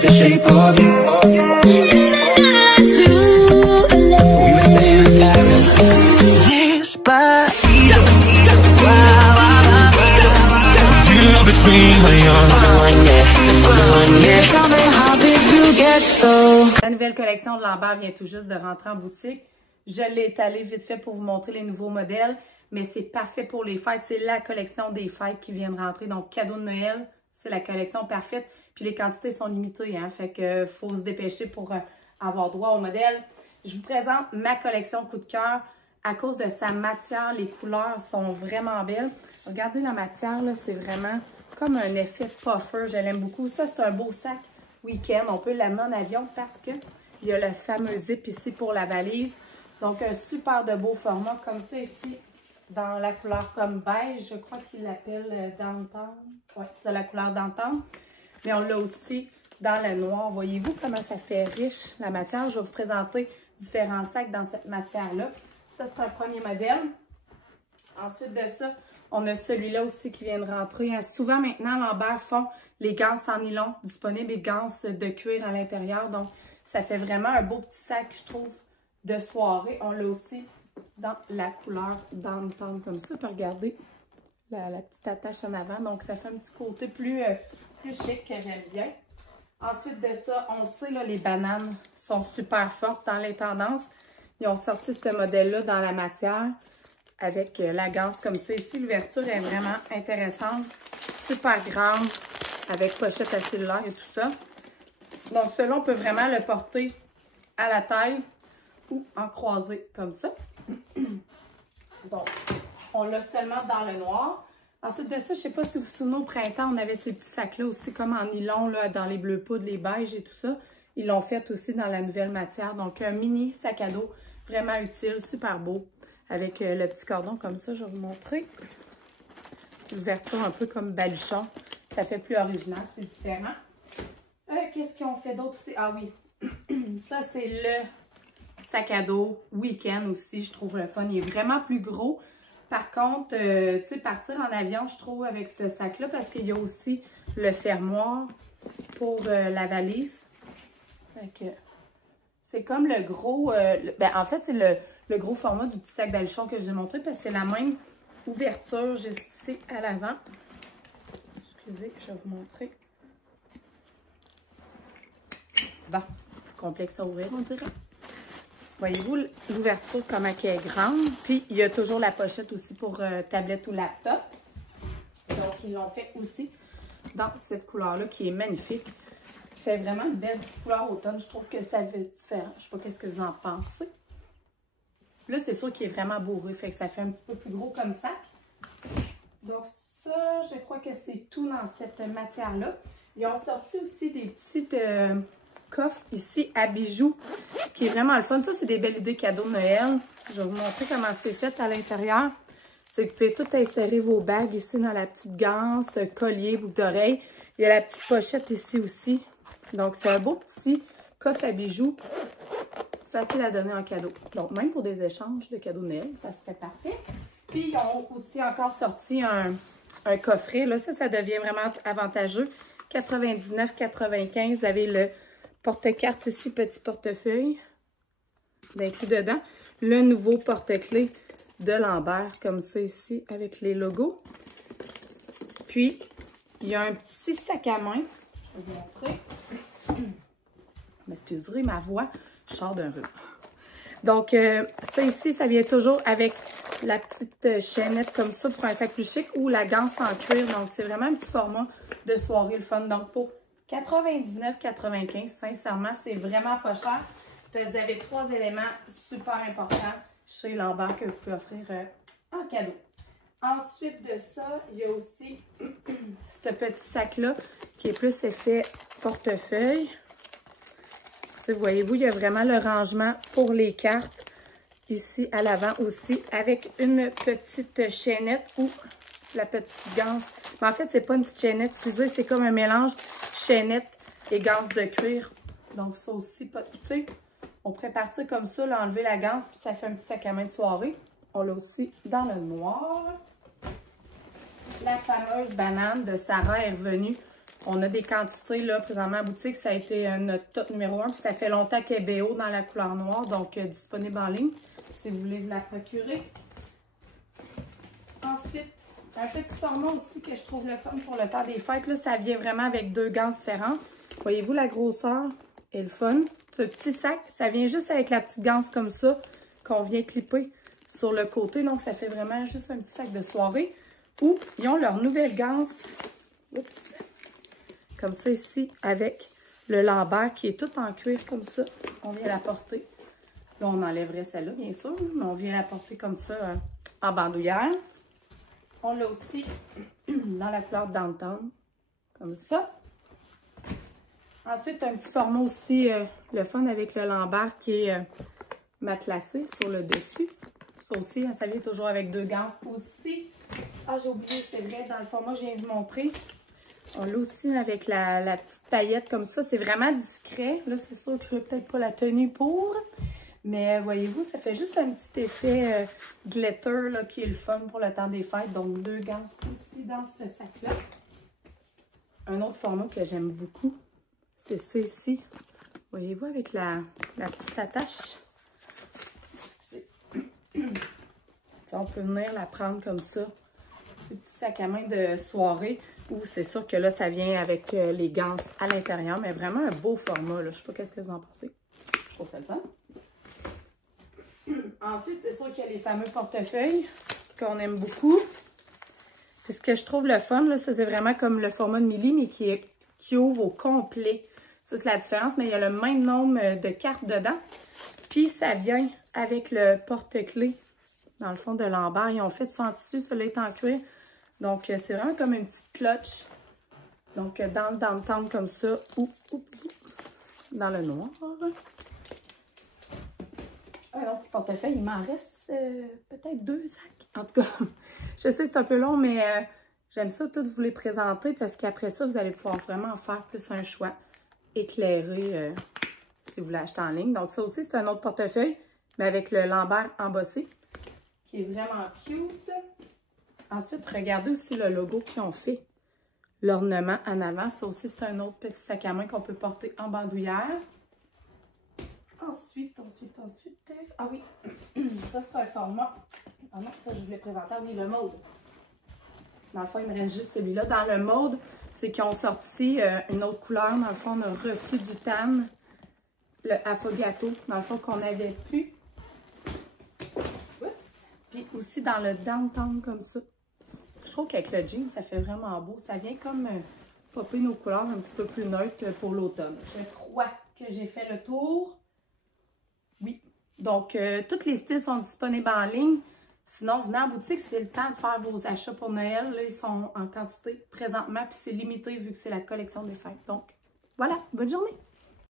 like the shape of you. We were staying in Paris. Despacito, you between my arms. Yeah, tell me how did you get so. La nouvelle collection de Lambert vient tout juste de rentrer en boutique. Je l'ai étalé vite fait pour vous montrer les nouveaux modèles, mais c'est parfait pour les fêtes. C'est la collection des fêtes qui vient de rentrer. Donc, cadeau de Noël, c'est la collection parfaite. Puis les quantités sont limitées, hein, fait que faut se dépêcher pour avoir droit au modèle. Je vous présente ma collection coup de cœur à cause de sa matière. Les couleurs sont vraiment belles. Regardez la matière, là, c'est vraiment comme un effet puffer. Je l'aime beaucoup. Ça, c'est un beau sac week-end. On peut l'amener en avion parce que il y a le fameux zip ici pour la valise. Donc, un super de beau format comme ça ici, dans la couleur comme beige. Je crois qu'il l'appelle Downtown. Oui, c'est ça, la couleur Downtown. Mais on l'a aussi dans le noir. Voyez-vous comment ça fait riche la matière? Je vais vous présenter différents sacs dans cette matière-là. Ça, c'est un premier modèle. Ensuite de ça, on a celui-là aussi qui vient de rentrer. Souvent, maintenant, Lambert font les ganses en nylon disponibles et ganses de cuir à l'intérieur. Donc, ça fait vraiment un beau petit sac, je trouve, de soirée. On l'a aussi dans la couleur Downtown comme ça. Regardez la petite attache en avant. Donc, ça fait un petit côté plus chic que j'aime bien. Ensuite de ça, on sait, là, les bananes sont super fortes dans les tendances. Ils ont sorti ce modèle-là dans la matière avec la ganse comme ça. Ici, l'ouverture est vraiment intéressante. Super grande, avec pochette à cellulaire et tout ça. Donc, celui-là, on peut vraiment le porter à la taille ou en croisé comme ça. Donc, on l'a seulement dans le noir. Ensuite de ça, je ne sais pas si vous vous souvenez, au printemps, on avait ces petits sacs-là aussi, comme en nylon, là, dans les bleus poudres, les beiges et tout ça. Ils l'ont fait aussi dans la nouvelle matière. Donc, un mini sac à dos, vraiment utile, super beau, avec le petit cordon comme ça, je vais vous montrer. L'ouverture un peu comme baluchon. Ça fait plus original, c'est différent. Qu'est-ce qu'ils ont fait d'autre aussi? Ah oui, ça c'est le sac à dos week-end aussi, je trouve le fun. Il est vraiment plus gros. Par contre, tu sais, partir en avion, je trouve, avec ce sac-là, parce qu'il y a aussi le fermoir pour la valise. C'est comme le gros... en fait, c'est le gros format du petit sac baluchon que j'ai montré, parce que c'est la même ouverture juste ici à l'avant. Excusez, je vais vous montrer. Bon, complexe à ouvrir, on dirait. Voyez-vous l'ouverture, comment elle est grande. Puis, il y a toujours la pochette aussi pour tablette ou laptop. Donc, ils l'ont fait aussi dans cette couleur-là qui est magnifique. Il fait vraiment une belle couleur automne. Je trouve que ça fait différent. Je ne sais pas qu'est-ce que vous en pensez. Là, c'est sûr qu'il est vraiment bourré. Fait que ça fait un petit peu plus gros comme sac. Donc, ça, je crois que c'est tout dans cette matière-là. Ils ont sorti aussi des petites... coffre ici à bijoux qui est vraiment le fun. Ça, c'est des belles idées cadeaux de Noël. Je vais vous montrer comment c'est fait à l'intérieur. C'est que vous pouvez tout insérer vos bagues ici dans la petite ganse, collier, boucle d'oreille. Il y a la petite pochette ici aussi. Donc, c'est un beau petit coffre à bijoux. Facile à donner en cadeau. Donc, même pour des échanges de cadeaux de Noël, ça serait parfait. Puis, ils ont aussi encore sorti un coffret. Là, ça devient vraiment avantageux. 99,95. Vous avez le porte-carte ici, petit portefeuille, inclus dedans. Le nouveau porte-clés de Lambert, comme ça ici, avec les logos. Puis, il y a un petit sac à main. Je vais vous montrer. M'excuserez ma voix, je sors d'un rhume. Donc, ça ici, ça vient toujours avec la petite chaînette comme ça pour un sac plus chic ou la ganse en cuir. Donc, c'est vraiment un petit format de soirée, le fun. Donc, pour 99,95 $, sincèrement, c'est vraiment pas cher. Parce que vous avez 3 éléments super importants chez Lambert que vous pouvez offrir en cadeau. Ensuite de ça, il y a aussi ce petit sac-là qui est plus effet portefeuille. Voyez-vous, il y a vraiment le rangement pour les cartes ici à l'avant aussi avec une petite chaînette ou la petite ganse. Mais en fait, c'est pas une petite chaînette, excusez, c'est comme un mélange chaînette et ganse de cuir. Donc ça aussi, tu sais, on pourrait partir comme ça, là, enlever la ganse, puis ça fait un petit sac à main de soirée. On l'a aussi dans le noir. La fameuse banane de Sarah est revenue On a des quantités, là, présentement à boutique. Ça a été notre top numéro 1. Puis ça fait longtemps qu'elle est BO dans la couleur noire. Donc, disponible en ligne, si vous voulez vous la procurer. Ensuite, un petit format aussi que je trouve le fun pour le temps des fêtes. Là, ça vient vraiment avec 2 ganses différentes. Voyez-vous la grosseur et le fun. Ce petit sac, ça vient juste avec la petite ganse comme ça qu'on vient clipper sur le côté. Donc, ça fait vraiment juste un petit sac de soirée. Ou ils ont leur nouvelle ganse. Oups. Comme ça ici, avec le lambert qui est tout en cuir comme ça. On vient la porter. Là, on enlèverait celle-là, bien sûr. Mais on vient la porter comme ça en bandoulière. On l'a aussi dans la couleur Downtown, comme ça. Ensuite, un petit format aussi, le fun avec le lambert qui est matelassé sur le dessus. Ça aussi, ça vient toujours avec 2 ganses aussi. Ah, j'ai oublié, c'est vrai, dans le format que je viens de vous montrer. On l'a aussi avec la petite paillette comme ça. C'est vraiment discret. Là, c'est sûr que je n'ai peut-être pas la tenue pour. Mais voyez-vous, ça fait juste un petit effet glitter là, qui est le fun pour le temps des fêtes. Donc, 2 ganses aussi dans ce sac-là. Un autre format que j'aime beaucoup, c'est ça ici. Voyez-vous, avec la petite attache. On peut venir la prendre comme ça. C'est un petit sac à main de soirée. Ou c'est sûr que là, ça vient avec les ganses à l'intérieur. Mais vraiment un beau format. Là. Je ne sais pas qu'est-ce que vous en pensez. Je trouve ça le fun. Ensuite, c'est sûr qu'il y a les fameux portefeuilles qu'on aime beaucoup. Puis ce que je trouve le fun, là, ça c'est vraiment comme le format de Milly, mais qui ouvre au complet. Ça, c'est la différence, mais il y a le même nombre de cartes dedans. Puis ça vient avec le porte-clés, dans le fond de lambert. Ils ont fait ça en tissu, celui-là est en cuir. Donc, c'est vraiment comme une petite clutch. Donc, dans le downtown comme ça, ou dans le noir. Un autre petit portefeuille, il m'en reste peut-être 2 sacs. En tout cas, je sais c'est un peu long, mais j'aime ça tout vous les présenter parce qu'après ça, vous allez pouvoir vraiment faire plus un choix éclairé si vous l'achetez en ligne. Donc ça aussi, c'est un autre portefeuille, mais avec le lambert embossé, qui est vraiment cute. Ensuite, regardez aussi le logo qu'ils ont fait. L'ornement en avant, ça aussi, c'est un autre petit sac à main qu'on peut porter en bandoulière. Ensuite, ah oui, ça c'est un format, ah non, ça je voulais présenter, oui, le mauve. Dans le fond, il me reste juste celui-là. Dans le mauve, c'est qu'ils ont sorti une autre couleur. Dans le fond, on a reçu du tan, le affogato, dans le fond, qu'on n'avait plus. Oups. Puis aussi dans le downtown comme ça. Je trouve qu'avec le jean, ça fait vraiment beau. Ça vient comme popper nos couleurs un petit peu plus neutres pour l'automne. Je crois que j'ai fait le tour. Oui. Donc, tous les styles sont disponibles en ligne. Sinon, venez en boutique, c'est le temps de faire vos achats pour Noël. Là, ils sont en quantité présentement, puis c'est limité vu que c'est la collection des fêtes. Donc, voilà. Bonne journée!